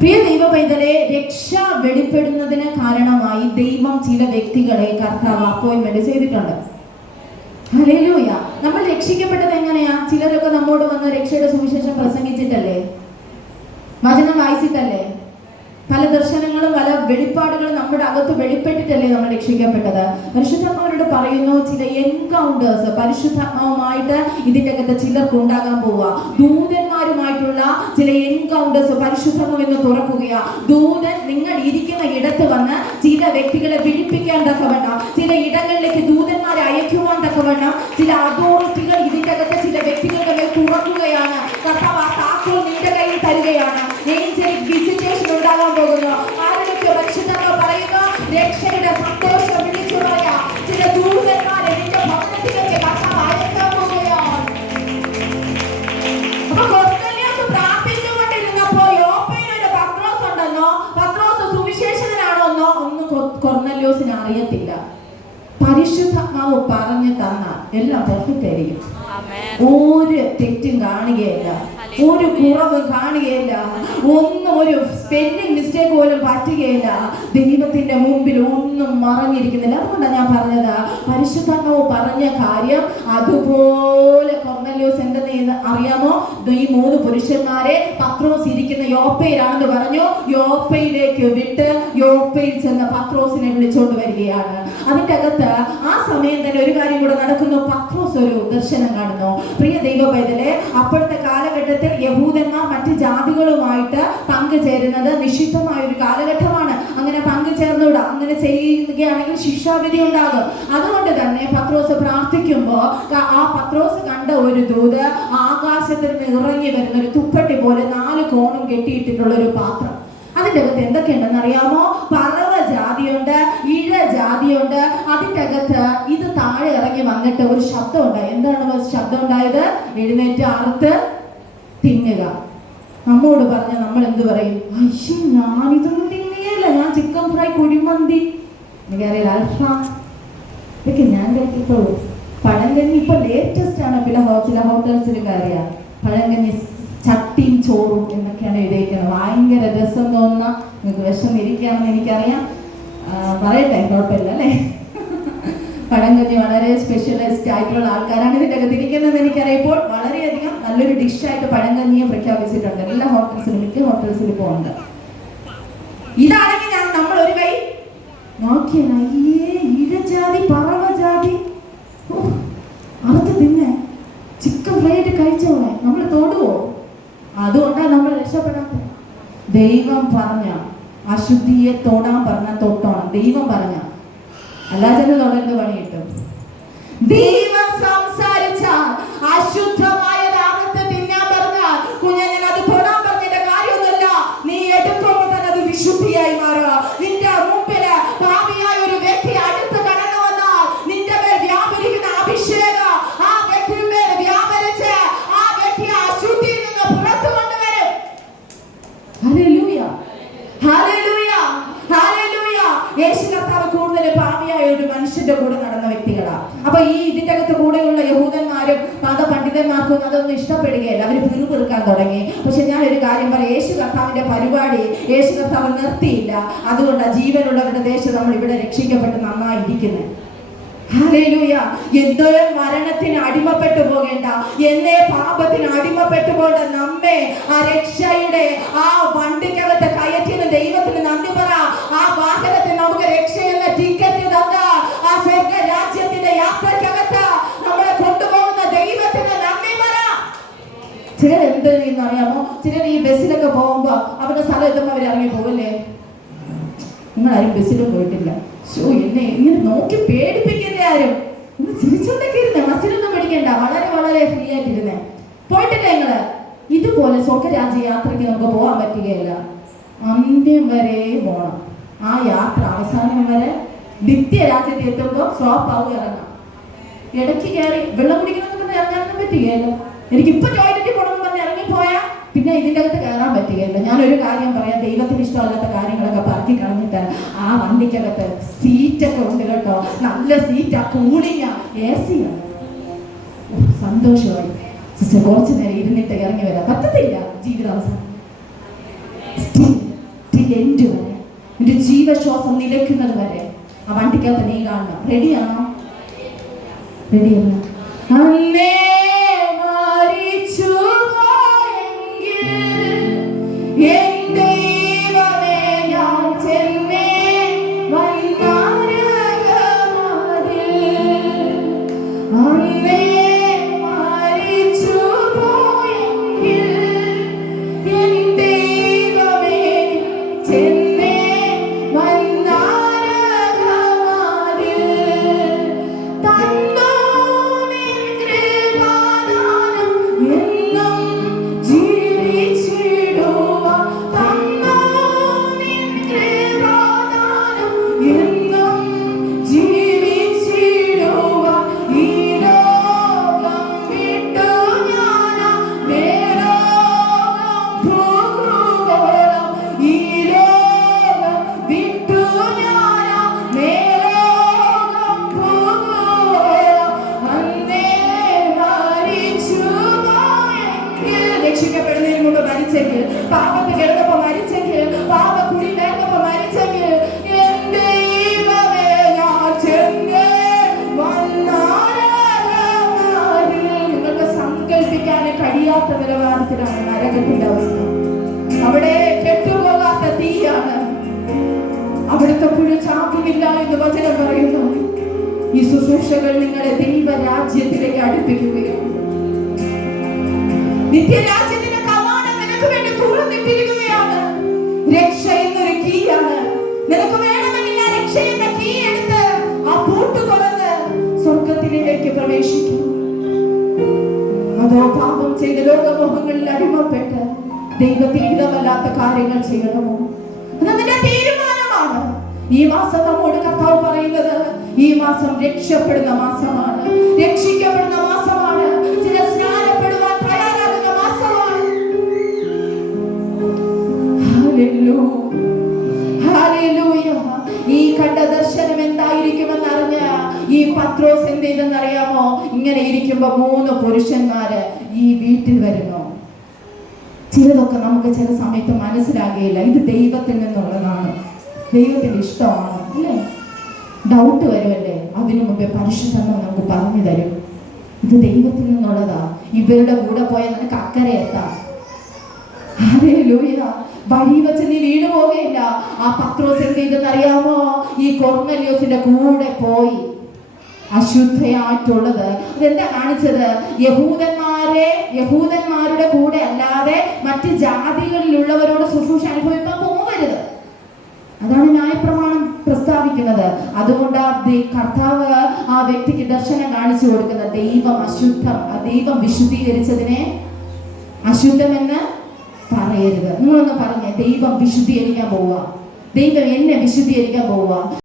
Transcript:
പ്രിയ ദൈവ പൈതലെ, രക്ഷ വെളിപ്പെടുന്നതിന് കാരണമായി ദൈവം ചില വ്യക്തികളെ കർത്താവ് അപ്പോയിന്റ്മെന്റ് ചെയ്തിട്ടുണ്ട്. ഹല്ലേലൂയ. നമ്മൾ രക്ഷിക്കപ്പെട്ടത് എങ്ങനെയാ? ചിലരൊക്കെ നമ്മോട് വന്ന് രക്ഷയുടെ സുവിശേഷം പ്രസംഗിച്ചിട്ടല്ലേ, വചനം വായിച്ചിട്ടല്ലേ, പല ദർശനങ്ങളും പല വെളിപ്പാടുകളും നമ്മുടെ അകത്ത് വെളിപ്പെട്ടിട്ടല്ലേ നമ്മൾ രക്ഷിക്കപ്പെട്ടത്. പരിശുദ്ധാത്മാവോട് പറയുന്നു, ചില എൻകൗണ്ടേഴ്സ് പരിശുദ്ധാത്മാവുമായിട്ട് ഇതിന്റെ അകത്ത് ചിലർക്ക് ഉണ്ടാകാൻ പോവുക. ദൂതന്മാരുമായിട്ടുള്ള ചില എൻകൗണ്ടേഴ്സ് പരിശുദ്ധാത്മാവ് എന്ന് തുറക്കുകയാ. ദൂതൻ നിങ്ങൾ ഇരിക്കുന്ന ഇടത്ത് വന്ന് ചില വ്യക്തികളെ വിളിപ്പിക്കാൻ തക്കവണ്ണം, ചില ഇടങ്ങളിലേക്ക് ദൂതന്മാരെ അയക്കുവാൻ തക്കവണ്ണം ചില അതോറിറ്റികൾ ഇതിന്റെ അകത്ത് ചില വ്യക്തികളുടെ മേൽ തുറക്കുകയാണ്. കർത്താവ് ആ താക്കോൽ നിന്റെ കയ്യിൽ തരികയാണ്. ഏഞ്ചലിക് വിസിറ്റേഷൻ ഉണ്ടാകാൻ പോകുന്നു. ആരോഗ്യ പരിശുദ്ധാത്മാവ് പറയുന്നു, രക്ഷയുടെ സന്തോഷം വിളിച്ചു പറയാ ചില ദൂതന്മാരെ നിന്റെ ഭവനത്തിലേക്ക് കർത്താവ് അയക്കാൻ പോകുകയാണ്. അപ്പൊ കൊർന്നേലിയോസ് പ്രാർത്ഥിച്ചുകൊണ്ടിരുന്നപ്പോ യോപ്പയിലൊരു പത്രോസ് ഉണ്ടെന്നോ, പത്രോസ് സുവിശേഷകനാണോന്നോ ഒന്നും കൊർന്നേലിയോസിന് അറിയത്തില്ല. പരിശുദ്ധാത്മാവ് പറഞ്ഞു തന്നാൽ എല്ലാം പെർഫെക്റ്റ് ആയിരിക്കും. ഒരു തെറ്റും കാണുകയില്ല, ഒരു കുറവ് കാണുകയില്ല, ഒന്നും ഒരു സ്പെല്ലിംഗ് മിസ്റ്റേക്ക് പോലും പറ്റുകയില്ല. ദൈവത്തിന്റെ മുമ്പിൽ ഒന്നും മറഞ്ഞിരിക്കുന്നില്ല. അതുകൊണ്ടാണ് ഞാൻ പറഞ്ഞത്, പരിശുദ്ധാത്മാവ് പറഞ്ഞ കാര്യം അതുപോലെ കൊർന്നേലിയോസ് എന്തെന്ന് അറിയാമോ? ഈ 3 പുരുഷന്മാരെ പത്രോസ് ഇരിക്കുന്ന യോപ്പയിലാണെന്ന് പറഞ്ഞു. യോപ്പയിലേക്ക് വിട്ട് യോപ്പയിൽ ചെന്ന പത്രോസിനെ വിളിച്ചോണ്ട് വരികയാണ്. അതിന്റെ അകത്ത് ആ സമയം തന്നെ ഒരു കാര്യം കൂടെ നടക്കുന്നു. പത്രോസ് ഒരു ദർശനം കാണുന്നു. പ്രിയ ദൈവ പൈതലെ, അപ്പോഴത്തെ കാലഘട്ടത്തിൽ യഹൂദന്മാർ മറ്റ് ജാതികളുമായിട്ട് പങ്കുചേരുന്നത് നിഷിദ്ധമായ ഒരു കാലഘട്ടമാണ്. അങ്ങനെ പങ്കുചേർന്നുകൂടാ. അങ്ങനെ ചെയ്യുകയാണെങ്കിൽ ശിക്ഷാവിധി ഉണ്ടാകും. അതുകൊണ്ട് തന്നെ പത്രോസ് പ്രാർത്ഥിക്കുമ്പോൾ ആ പത്രോസ് കണ്ട ഒരു ദൂത് ആകാശത്തിൽ നിന്ന് ഇറങ്ങി വരുന്ന ഒരു തുപ്പട്ടി പോലെ 4 കോണും കെട്ടിയിട്ടുള്ള ഒരു പാത്രം. അതിൻ്റെ അകത്ത് എന്തൊക്കെയുണ്ടെന്ന് അറിയാമോ? പറവ ജാതിയുണ്ട്, ഇഴ ജാതിയുണ്ട്. അതിൻ്റെ അകത്ത് ഇത് താഴെ ഇറങ്ങി വന്നിട്ട് ഒരു ശബ്ദം ഉണ്ടായി. എന്താണ് ശബ്ദം ഉണ്ടായത്? എഴുന്നേറ്റ് അറുത്ത് തിന്നുക. നമ്മോട് പറഞ്ഞ നമ്മൾ എന്ത് പറയും? അയ്യോ, ഞാനിതൊന്നും തിന്നുകയില്ല, ഞാൻ ചിക്കൻ ഫ്രൈ, കുഴിമന്തി, എനിക്കറിയില്ല, അൽഫാം, ഇതൊക്കെ ഞാൻ കഴിക്കത്തുള്ളൂ. പഴങ്കഞ്ഞി ഇപ്പൊ ലേറ്റസ്റ്റ് ആണ്. ചില ഹോട്ടൽസിൽ കയറിയാ പഴങ്കഞ്ഞി ചട്ടിയും ചോറും എന്നൊക്കെയാണ് എഴുതിയിരിക്കുന്നത്. ഭയങ്കര രസം തോന്നുന്ന, നിങ്ങൾക്ക് വിഷം ഇരിക്കുകയാണെന്ന് എനിക്കറിയാം, പറയട്ടെ, കുഴപ്പമില്ല അല്ലേ. പഴങ്കഞ്ഞി വളരെ സ്പെഷ്യലിസ്റ്റ് ആയിട്ടുള്ള ആൾക്കാരാണ് ഇതിൻ്റെ അകത്ത് ഇരിക്കുന്നത് എനിക്കറിയാം. ഇപ്പോൾ വളരെയധികം നല്ലൊരു ഡിഷായിട്ട് പഴങ്കഞ്ഞിയെ പ്രഖ്യാപിച്ചിട്ടുണ്ട്. എല്ലാ ഹോട്ടൽസിലും, മിക്ക ഹോട്ടൽസിലും ഇപ്പോൾ ഉണ്ട്. ഇതാണെങ്കിൽ നമ്മൾ ഒരു കൈ നോക്കിയാൽ അയ്യേ, ഇഴജാതി, പറവ ജാതി, അറുത്ത് തിന്നെ ചിക്കൻ ഫ്രൈ ആയിട്ട് കഴിച്ചോളെ, നമ്മൾ തൊടുവോ? അതുകൊണ്ടാണ് നമ്മൾ രക്ഷപ്പെടാത്തത്. ദൈവം പറഞ്ഞ അശുദ്ധിയെ തൊടാൻ പറഞ്ഞ തൊട്ടോണം. ദൈവം പറഞ്ഞ അല്ലാതെ തൊടേണ്ട പണി കിട്ടും. ദൈവം സംസാരിച്ചാൽ അശുദ്ധമായതാകത്ത് തിന്നാൻ പറഞ്ഞാൽ കുഞ്ഞങ്ങനെ അത് തൊടാൻ പറഞ്ഞതിന്റെ കാര്യമൊന്നുമില്ല. നീ എടുക്കുമ്പോൾ തന്നെ അത് വിശുദ്ധിയായി മാറുക. നിന്റെ മുമ്പില് പാപിയായ ഒരു വ്യക്തി അടുത്ത് കടന്നു വന്നാൽ നിന്റെ മേൽ വ്യാപരിക്കുന്ന അഭിഷേകം ആ വ്യക്തിയുടെ വ്യാപരിച്ച് ആ വ്യക്തിയെ അശുദ്ധിയിൽ നിന്ന് പുറത്തു കൊണ്ടുവരും. Hallelujah, hallelujah, hallelujah. യേശു കർത്താവ് കൂടുതൽ പാപിയായ ഒരു മനുഷ്യന്റെ കൂടെ നടന്ന വ്യക്തികളാണ്. അപ്പൊ ഈ ഇതിന്റെ അകത്ത് കൂടെയുള്ള യഹൂദന്മാരും മതപണ്ഡിതന്മാർക്കും അതൊന്നും ഇഷ്ടപ്പെടുകയില്ല. അവർ പിറുപിറുക്കാൻ തുടങ്ങി. പക്ഷെ ഞാൻ ഒരു കാര്യം പറയാം, യേശു കർത്താവിന്റെ പരിപാടി യേശു കർത്താവ് നിർത്തിയില്ല. അതുകൊണ്ടാണ് ജീവനുള്ളവരുടെ ദേശം നമ്മൾ ഇവിടെ രക്ഷിക്കപ്പെട്ട് നന്നായിരിക്കുന്നത്. ഹല്ലേലൂയ. എന്തോ മരണത്തിന് അടിമപ്പെട്ടു പോകേണ്ട, എന്നേ പാപത്തിന് അടിമപ്പെട്ടു പോകേണ്ട നമ്മെ ആ രക്ഷയുടെ ആ വണ്ടിക്കകത്ത് കയറ്റിയ ദൈവത്തിന് നന്ദി പറ. ആ വാഹനത്തിൽ നമുക്ക് രക്ഷയെന്ന ടിക്കറ്റ് തന്ന ആ സ്വർഗ രാജ്യത്തിന്റെ യാത്രക്കകത്ത് നമ്മളെ കൊണ്ടുപോകുന്ന ദൈവത്തിന് നന്ദി പറ. ചിലർ എന്ത് ചെയ്യുന്ന അറിയാമോ? ചിലർ ഈ ബസ്സിലൊക്കെ പോകുമ്പോ അവരുടെ സ്ഥലം എത്തുമ്പോൾ അവർ ഇറങ്ങി പോകല്ലേ. നിങ്ങളാരും ബസ്സിലും പോയിട്ടില്ല? എന്നെ ഇങ്ങനെ നോക്കി പേടിപ്പിക്കില്ലേ ആരും? ഇന്ന് ചിരിച്ചോണ്ടൊക്കെ ഇരുന്നേ, ബസ്സിലൊന്നും പേടിക്കണ്ട, വളരെ വളരെ ഫ്രീ ആയിട്ടിരുന്നേ. പോയിട്ടില്ലേ നിങ്ങള്? ഇതുപോലെ സ്വർഗരാജ്യ യാത്രയ്ക്ക് നമുക്ക് പോകാൻ പറ്റുകയില്ല. അന്ത്യം വരെ പോകണം. ആ യാത്ര അവസാനം വരെ നിത്യരാജ്യത്ത് എത്തുമ്പോൾ സ്റ്റോപ്പ് ആവുക, ഇറങ്ങാം. ഇടയ്ക്ക് കയറി വെള്ളം കുടിക്കണമെന്ന് പറഞ്ഞ് ഇറങ്ങാനൊന്നും പറ്റുകയില്ല. എനിക്കിപ്പോ ടോയ്ലറ്റിൽ പോകണമെന്ന് പറഞ്ഞ് ഇറങ്ങിപ്പോയാൽ പിന്നെ ഇതിൻ്റെ അകത്ത് കയറാൻ പറ്റുകയില്ല. ഞാനൊരു കാര്യം പറയാം, ദൈവത്തിന് ഇഷ്ടമല്ലാത്ത കാര്യങ്ങളൊക്കെ പറക്കി കളഞ്ഞിട്ട് ആ വണ്ടിക്കകത്ത് സീറ്റൊക്കെ ഉണ്ട് കേട്ടോ, നല്ല സീറ്റാ, കൂളിങ്ങാ, AC ആണ്. സന്തോഷമായി സിസ്റ്റർ കുറച്ചു നേരം ഇരുന്നിട്ട് ഇറങ്ങി വരാൻ പറ്റത്തില്ല ജീവിതാവസാനം. ടിൽ എൻഡ് വരെ, നിന്റെ ജീവശ്വാസം നിലയ്ക്കുന്നത് വരെ ആ വണ്ടിക്കകത്ത് നീ കാണണം. റെഡിയാണോ? റെഡിയല്ല? അന്നേ മരിച്ചു എൻ ദൈവമേ ഞാൻ ചെന്നേ വന്നാരകമതിൽ, അന്നേ മരിച്ചു പോയെങ്കിൽ എൻ ദൈവമേ ചെന്നേ വന്നാരകമതിൽ, തന്നോ നിൻ കൃപാദാനം എന്നും ജീവിച്ചിടുവാൻ, തന്നോ നിൻ കൃപാദാനം എന്നും ജീവിച്ചിടുവാൻ, ഈ ലോകം വിട്ടു ഞാനാ മേലോകം പോകുവോളം, ഈ ലോകം വിട്ടു ഞാനാ മേലോകം പോകുവോളം, അന്നേ മരിച്ചു പോയെങ്കിൽ, രക്ഷിക്കപ്പെടുന്നതിന് മുമ്പ് മരിച്ചെങ്കിൽ, പാപത്തിൽ കിടന്നപ്പോ മരിച്ചെങ്കിൽ, പാപക്കുഴി കിടന്നപ്പോ മരിച്ചെങ്കിൽ, എൻ ദൈവമേ ഞാൻ ചെന്നേ വന്നാരകമതിൽ. നിങ്ങൾക്ക് സങ്കല്പിക്കാൻ കഴിയാത്ത നിലവാരത്തിലാണ് നരകത്തിന്റെ അവസ്ഥ. അവിടെ കെട്ടുപോകാത്ത തീയാണ്, അവിടുത്തെ പുഴ ചാക്കുമില്ല എന്ന് വചനം പറയുന്നു. ഈ ശുശ്രൂഷകൾ നിങ്ങളെ ദൈവരാജ്യത്തിലേക്ക് അടുപ്പിക്കുകയാണ്. നിത്യരാജ്യത്തിന്റെ കവാടം നിനക്ക് വേണ്ടി തുറന്നിട്ടിരിക്കുകയാണ്. രക്ഷ എന്നൊരു കീയാണ്. നിനക്ക് വേണമെങ്കിൽ ആ രക്ഷ എന്ന കീ എടുത്ത് ആ പൂട്ട് തുറന്ന് സ്വർഗത്തിലേക്ക് പ്രവേശിക്കും. അതോ പാപം ചെയ്ത് ലോകമോഹങ്ങളിൽ അടിമപ്പെട്ട് ദൈവത്തിന് ഇഷ്ടമല്ലാത്ത കാര്യങ്ങൾ ചെയ്യണമോ? അതിന്റെ തീരുമാനമാണ്. ഈ മാസം നമ്മോട് കർത്താവ് പറയുന്നത്, ഈ മാസം രക്ഷപ്പെടുന്ന മാസമാണ്, രക്ഷിക്കപ്പെടുന്ന മാസമാണ്, ചില സ്നാനപ്പെടുവാൻ തയ്യാറാകുന്ന മാസമാണ്. ഹല്ലേലൂയ. ഈ കണ്ട ദർശനം എന്തായിരിക്കുമെന്ന് അറിഞ്ഞ ഈ പത്രോസ് എന്ത് ചെയ്തെന്നറിയാമോ? ഇങ്ങനെ ഇരിക്കുമ്പോ 3 പുരുഷന്മാര് ഈ വീട്ടിൽ വരുന്നു. ചിലതൊക്കെ നമുക്ക് ചില സമയത്ത് മനസ്സിലാകുകയില്ല. ഇത് ദൈവത്തിൽ നിന്നുള്ളതാണ്, ദൈവത്തിന്റെ ഇഷ്ടമാണ് അല്ലേ? ഡൗട്ട് വരുമല്ലേ? അതിനു മുമ്പേ പരിശുദ്ധമോ നമുക്ക് പറഞ്ഞു തരും, ഇത് ദൈവത്തിൽ നിന്നുള്ളതാ, ഇവരുടെ കൂടെ പോയാൽ നിനക്ക് അക്കരെ എത്താം. ഹല്ലേലൂയ. വഴി വെച്ച് നീ വീണു പോവുകയില്ല. ആ പത്രോസ് എന്ത് ചെയ്തെന്നറിയാമോ? ഈ കൊർന്നല്യോസിന്റെ കൂടെ പോയി. അശുദ്ധയായിട്ടുള്ളത് അതെന്താ കാണിച്ചത്? യഹൂദന്മാരുടെ കൂടെ അല്ലാതെ മറ്റ് ജാതികളിലുള്ളവരോട് ശുശ്രൂഷ അനുഭവിക്കാൻ പോകരുത്. അതാണ് ന്യായപ്രമാണം പ്രസ്താവിക്കുന്നത്. അതുകൊണ്ട് കർത്താവ് ആ വ്യക്തിക്ക് ദർശനം കാണിച്ചു കൊടുക്കുന്നത്, ദൈവം അശുദ്ധം, ദൈവം വിശുദ്ധീകരിച്ചതിനെ അശുദ്ധമെന്ന് പറയരുത്. നിങ്ങളൊന്ന് പറഞ്ഞേ, ദൈവം വിശുദ്ധീകരിക്കാൻ പോവുക, ദൈവം എന്നെ വിശുദ്ധീകരിക്കാൻ പോവുക.